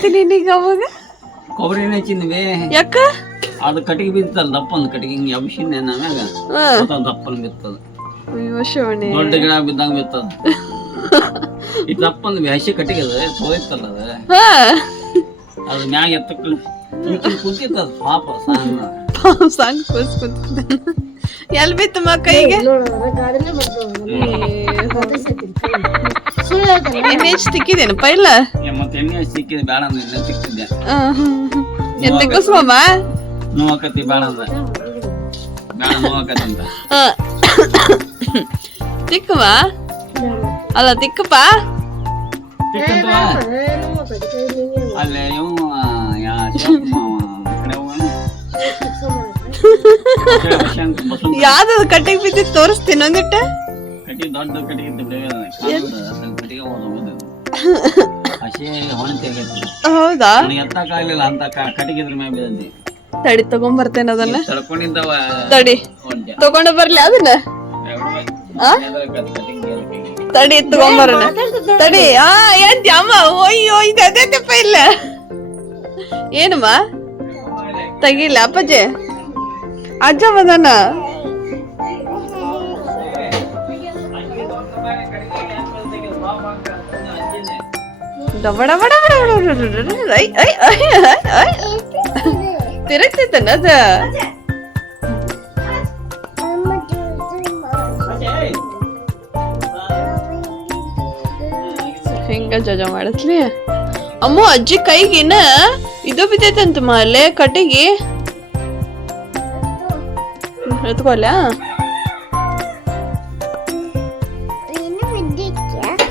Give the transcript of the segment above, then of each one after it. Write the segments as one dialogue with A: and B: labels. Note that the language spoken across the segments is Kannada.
A: ಏನಂತ ನಿನಗೆ ಅವಾಗ?
B: ಕೊಬ್ಬರಿ ಎಣ್ಣೆ ಚಿನ್ನಿವೆ
A: ಯಾಕ?
B: ಅದು ಕಟ್ಟಿಗೆ ಬಿತ್ತಲ್ಲ ದಪ್ಪನ ಕಟ್ಟಿಗೆ ಹಿಂಗೆ ಅಂಶಿನ ನಾಮ್ಯಾಗ ಅದು ದಪ್ಪನ ಬಿತ್ತದ.
A: ಅಯ್ಯೋ ಶಿವಣೆ
B: ದೊಡ್ಡ ಗಿಡ ಬಿದ್ದಂಗ ಬಿತ್ತದ. ಈ ದಪ್ಪನ ಹಸಿ ಕಟ್ಟಿಗೆ ಅದ ತೋಯ್ತಲ್ಲ ಅದ.
A: ಹಾ.
B: ಅದು ಮ್ಯಾಗ ಎತ್ತಕ್ಕೆ ಈಕಿನ ಕುಂತಿತ್ತದ ಪಾಪ ಸಣ್ಣ
A: ಸಣ್ಣ ಕೂಸ್ ಕುಂತಿದ್ದ ಎಲ್ಲಿ ಬಿತ್ತು ಮಾ ಕೈಗೆ? ಎಣ್ಣೆ ಹಚ್ಚಿ ತಿಕ್ಕಿದೇನು ಪೈಲ?
B: ಏ, ಮತ್ತೆ ಎಣ್ಣೆ ಸಿಕ್ಕಿದೆ ಬೇಡ ಅಂದ್ರೆ ಎಣ್ಣೆ ಸಿಕ್ತಿದ್ದೆ
A: ಎಂತ ಕುಸ್ಮಮ್ಮ?
B: ನೋವಾಕತಿ ಬೇಡ ಅಂದ ಬೇಡ ನೋವಾಕತಿ ಅಂತ.
A: ತಿಕ್ಕವ? ಅಲ್ಲ ತಿಕ್ಕಪ್ಪ
B: ಅಲ್ಲೇ ಇವ ಯಾ
A: ಯಾವ್ದು ಕಟ್ಟಿಗೆ ಬಿದ್ದಿತ್ತು ತೋರಿಸ್ತೀನಿ ಒಂದಿಟ್ಟ.
B: ಕಟ್ಟಿಗೆ ದೊಡ್ಡ ಕಟ್ಟಿಗೆ ಇತ್ತು ಬಿಡಿ ಅದ್ರಲ್ಲಿ ಕಟ್ಟಿಗೆ ಹೋದ ಎತ್ತಕ್ಕಾಗಲಿಲ್ಲ ಅಂತ ಮ್ಯಾಗ ಬಿದ್ದಿ
A: ತಡಿ ತಗೊಂಬರ್ತೇನೆ ಅದನ್ನ.
B: ತಡ್ಕೊಂಡಿದ್ದವ?
A: ತಡಿ.
B: ತಗೊಂಡ
A: ತಗೊಂಡು ಬರ್ಲಿ ಅದನ್ನ. ಆ?
B: ತಗೊಂಡ್
A: ತಡಿ ತಗೊಂಬರೋಣ. ತಡಿ ಆ ಏನ್ ಅಮ್ಮ? ಅಯ್ಯೋ ಇದು ಅದೇನಪ್ಪ ಇಲ್ಲ. ಏನಮ್ಮ? ತೆಗಿಲ್ಲ ಅಪ್ಪಾಜಿ? ಅಜ್ಜ ಬಂದನ ತಿರುಗ್ತೈತನ ಅದ. ಹಿಂಗ ಜಜ ಮಾಡತ್ಲಿ ಅಮ್ಮ ಅಜ್ಜಿ ಕೈಗಿನ ಇದು ಬಿದ್ದೈತಂತ ಮಾಲೆ ಕಟ್ಟಿಗೆ ಎತ್ಕೊಲ್ಲ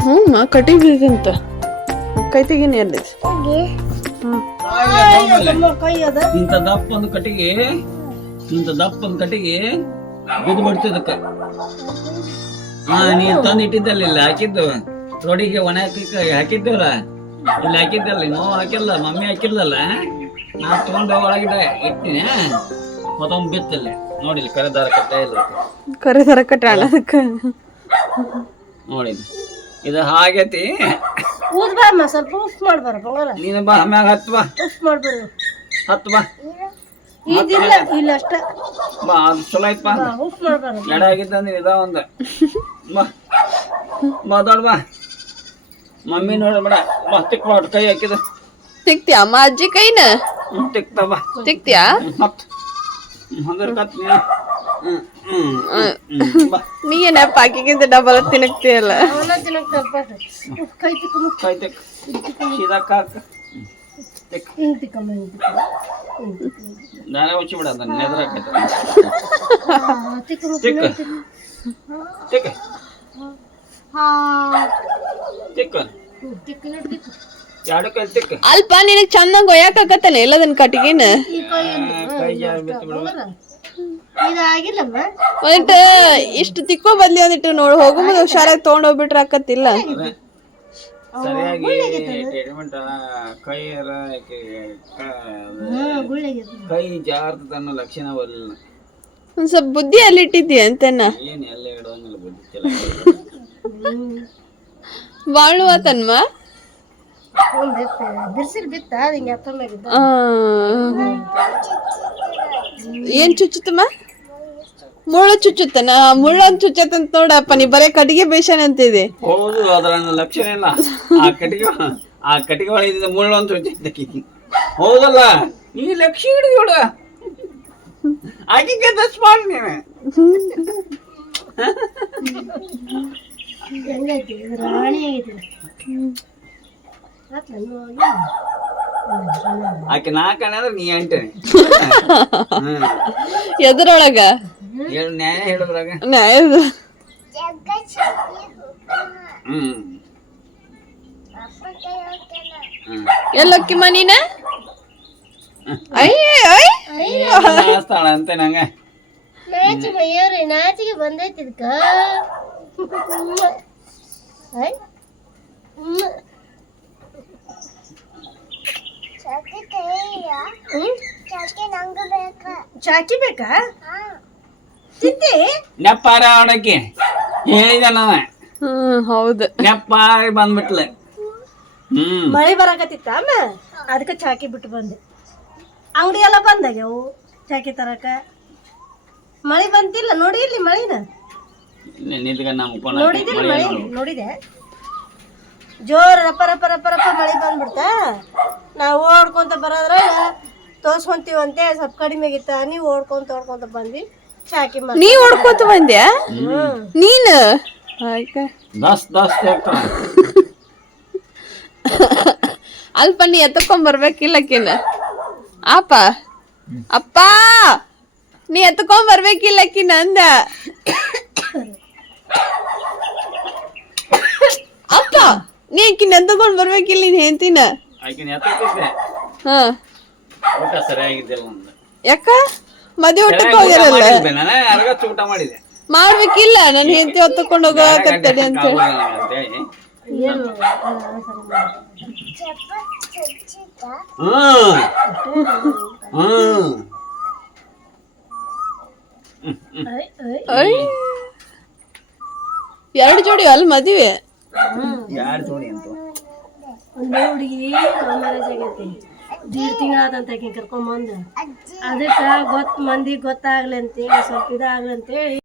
A: ಹ್ಞೂ ಕಟ್ಟಿಗೆ ಬಿದ್ದೈತಂತ. ಕೈ ತೆಗೀನಿ ಅಲ್ಲಿ
B: ಇಂಥ ದಪ್ಪ ಒಂದು ಕಟ್ಟಿಗೆ ಇಂಥ ದಪ್ಪ ಒಂದು ಕಟ್ಟಿಗೆ ಇದು ಬಿಡ್ತಿದ್ದಕ್ಕ ಹಾ ನೀನ್ ತಂದು ಇಟ್ಟಿದ್ದಲ್ಲ ಇಲ್ಲಿ ಹಾಕಿದ್ದು. ರೋಡಿಗೆ ಒಣ ಹಾಕಿ ಹಾಕಿದ್ದೇವಲ್ಲ ಇಲ್ಲಿ ಹಾಕಿದ್ದಲ್ಲ ನೋವು ಹಾಕಿಲ್ಲ ಮಮ್ಮಿ ಹಾಕಿಲ್ಲಲ್ಲ. ನಾ ತಗೊಂಡು ಒಳಗಿದ್ದೆ ಇಟ್ಟಿನಿ ಮತ್ತೊಂದು ಬಿತ್ತಲ್ಲಿ ನೋಡಿ ಇಲ್ಲಿ ಕರೆ ದಾರ ಕಟ್ಟ ಇಲ್ಲ
A: ಕರೆ ದಾರ ಕಟ್ಟ ಅದಕ್ಕೆ.
B: ನೋಡಿ ಇದು ಹಾಗೈತಿ.
C: ಊದ್ ಬಾರಮ್ಮ ಸ್ವಲ್ಪ ಉಫ್ ಮಾಡ್ಬಾರ ಬಂಗಾರ.
B: ನೀನು ಬಾ ಮ್ಯಾಗ ಹತ್ತು ಬಾ.
C: ಉಫ್ ಮಾಡ್ಬಾರ.
B: ಹತ್ತು ಬಾ.
C: ಇದಿಲ್ಲ ಇಲ್ಲ ಅಷ್ಟ.
B: ಬಾ ಅದು ಚಲೋ ಐತ್ ಬಾ.
C: ಉಫ್ ಮಾಡ್ಬಾರ.
B: ಎಡ ಆಗಿದ್ದಂದ್ರೆ ಇದ ಒಂದು. ಬಾ. ಬಾ ದೊಡ್ಡ ಬಾ. ಮಮ್ಮಿ ನೋಡ್ಬೇಡ ಬಾ ತಿಕ್ ಮಾಡು ಕೈ ಹಾಕಿದ.
A: ತಿಕ್ತಿಯಾ ಅಮ್ಮ ಅಜ್ಜಿ ಕೈನ?
B: ತಿಕ್ತ ಬಾ.
A: ತಿಕ್ತಿಯಾ?
B: ಹತ್ತು ಹಂಗಾರೆ ಕತ್ ನೀನು.
A: ನೀ ಏನಪ್ಪ ಆಕಿಗಿಂತ ಡಬಲ್ ತಿನ್ನಕ್ತಿಯಲ್ಲ
C: ಅಲ್ಲ
B: ನಾನೇ ಬಿಡ ಅದನ್ನ
C: ತಿಕ್ಕ
B: ತಿಕ್ಕ.
A: ಅಲ್ಪ ನಿನಗ್ ಚಂದಂಗ್ ಒಯ್ಯಾಕತ್ತಲ್ಲ ಎಲ್ಲದನ್ ಕಟ್ಟಿಗಿನ? ಒಂದಿಟ್ಟು ಇಷ್ಟು ತಿಕ್ಕೋ ಬದ್ಲಿ ಒಂದಿಟ್ಟು ನೋಡ್. ಹೋಗು ಮುಂದೆ ಹುಷಾರಾಗಿ ತಗೊಂಡ್ ಹೋಗ್ಬಿಟ್ರೆ ಆಕತ್ತಿಲ್ಲ.
B: ಸರಿಯಾಗಿ ಟ್ರೀಟ್ಮೆಂಟ್ ಕೈ ಜಾರ್ತದ ಅನ್ನೋ ಲಕ್ಷಣ ಬರಲಿಲ್ಲ.
A: ಒಂದ್ ಸ್ವಲ್ಪ ಬುದ್ಧಿ ಅಲ್ಲಿ ಇಟ್ಟಿದ್ದಿ ಅಂತೇನ?
B: ಏನು ಎಲ್ಲ ಇಡೋಂಗಿಲ್ಲ
A: ಬಾಳು ಆತನ್ಮ. ಏನ್ ಚುಚ್ಚುತ್ತಮ್ಮ? ಮುಳ್ಳು ಚುಚ್ಚುತ್ತನ ಮುಳ್ಳನ್ ಚುಚ್ಚತ್ತಂತ ನೋಡಪ್ಪ ನೀ ಬರೇ ಕಟ್ಟಿಗೆ ಬೇಷನ್ ಅಂತಿದೆ
B: ಹೌದು ಅದರ ಲಕ್ಷಣ ಇಲ್ಲ. ಆ ಕಟ್ಟಿಗೆ ಆ ಕಟ್ಟಿಗೆ ಒಳಗೆ ಮುಳ್ಳು ಅಂತ ಹೊಚ್ಚಿದ್ದಕ್ಕೆ ಹೌದಲ್ಲ? ಈ ಹಿಡಿದು ಹಿಡಿಯೋಡ ಆಕಿಗೆ ದಸ್ ಮಾಡಿ ನೀನು.
C: ನೋಡಿ
B: ಆಕೆ ನಾಲ್ಕನೇ ಅಂದ್ರೆ ನೀ ಎಂಟನೇ.
A: ಎದುರೊಳಗ?
B: ನ್ಯಾಯ ಹೇಳಿದ್ರಾಗ.
A: ನ್ಯಾಯದ
B: ಹ್ಮ್. ಹ್ಮ್
A: ಎಲ್ಲಕ್ಕಿಮ್ಮ ನೀನ? ಅಯ್ಯ ಅಯ್ಯ
B: ಸ್ಥಳ ಅಂತ ನಂಗೆ.
C: ನಾಚಿಗೆ ಮಯ್ಯವ್ರಿ ನಾಚಿಗೆ ಬಂದೈತಿ ಇದಕ್ಕ? ಚಾಕಿ ಬೇಕಾ? ತಿಂತಿ
B: ನೆಪ್ಪಾರ ಅವಡಕ್ಕೆ ಹೇಳಿದೆ ನಾವ
A: ಹ್ಮ್ ಹೌದು.
B: ನೆಪ್ಪಾರಿ ಬಂದ್ಬಿಟ್ಲೆ. ಹ್ಮ್.
C: ಮಳೆ ಬರಾಕತ್ತಿತ್ತ ಅಮ್ಮ? ಅದಕ್ಕೆ ಚಾಕಿ ಬಿಟ್ಟು ಬಂದೆ. ಅಂಗಡಿ ಎಲ್ಲ ಬಂದಾಗ್ಯಾವು ಚಾಕಿ ತರಕ? ಮಳೆ ಬಂತಿಲ್ಲ? ನೋಡಿ ಇಲ್ಲಿ ಮಳಿನ
B: ನಿಂತ್ಕ ನಮ್ಮ
C: ನೋಡಿದಿಲ್ಲ ಮಳೆ ನೋಡಿದೆ. ಜೋರ್ ರಪ್ಪ ರಪ್ಪ ರಪ ರಪ್ಪ ಮಳೆ ಬಂದ್ಬಿಡ್ತಾ? ನಾವು ಓಡ್ಕೊಂತ ಬರೋದ್ರಾಗ ತೋರ್ಸ್ಕೊಂತೀವಂತೆ ಅಂತ ಸ್ವಲ್ಪ ಕಡಿಮೆ ಆಗಿತ್ತ? ನೀವು ಓಡ್ಕೊಂತ ಓಡ್ಕೊಂತ ಬಂದ್ವಿ.
A: ನೀ ಹೊಡ್ಕೋತ ಬಂದ್ಯಾ? ನೀನು?
B: ದಸ್ ದಸ್
A: ಅಲ್ಪ ನೀ ಎತ್ತಕೊಂಡ್ ಬರ್ಬೇಕಿಲ್ಲಕಿನ ಕಿನ್ನ. ಅಪ್ಪ! ನೀ ಎತ್ಕೊಂಡ್ ಬರ್ಬೇಕಿಲ್ಲಕಿನ ಅಂದ. ಅಪ್ಪ! ನೀ ಆಕಿನ ಎತ್ಕೊಂಡ್ ಬರ್ಬೇಕಿಲ್ಲ ನೀನ್ ಹೆಂತಿನ ಹಾ. ಯಾಕ? ಮದ್ವೆ ಊಟಕ್ಕೆ ಹೋಗಿರಲ್ಲ?
B: ನಾನು ಯಾರಿಗಚ್ಚು ಊಟ ಮಾಡಿದೆ.
A: ಮಾಡ್ಬೇಕಿಲ್ಲ ನನ್ ಹೆಂಡತಿ ಹೊತ್ತುಕೊಂಡು ಹೋಗಕತ್ತಡಿ ಅಂತ ಹೇಳಿ. ಎರಡು ಜೋಡಿ ಅಲ್ಲಿ ಮದುವೆ?
B: ಯಾರು ಜೋಡಿ ಅಂತ.
C: ಒಂದು ಹುಡುಗಿ ಮ್ಯಾರೇಜ್ ಆಗೈತಿ. ದೀಡ್ ತಿಂಗಳಾದಂತ ಆಕಿನ ಕರ್ಕೊಂಬಂದು ಅದಕ್ಕೆ ಗೊತ್ತು ಮಂದಿಗೆ ಗೊತ್ತಾಗ್ಲಿ ಅಂತೇಳಿ ಸ್ವಲ್ಪ ಇದಾಗ್ಲಿ ಅಂತೇಳಿ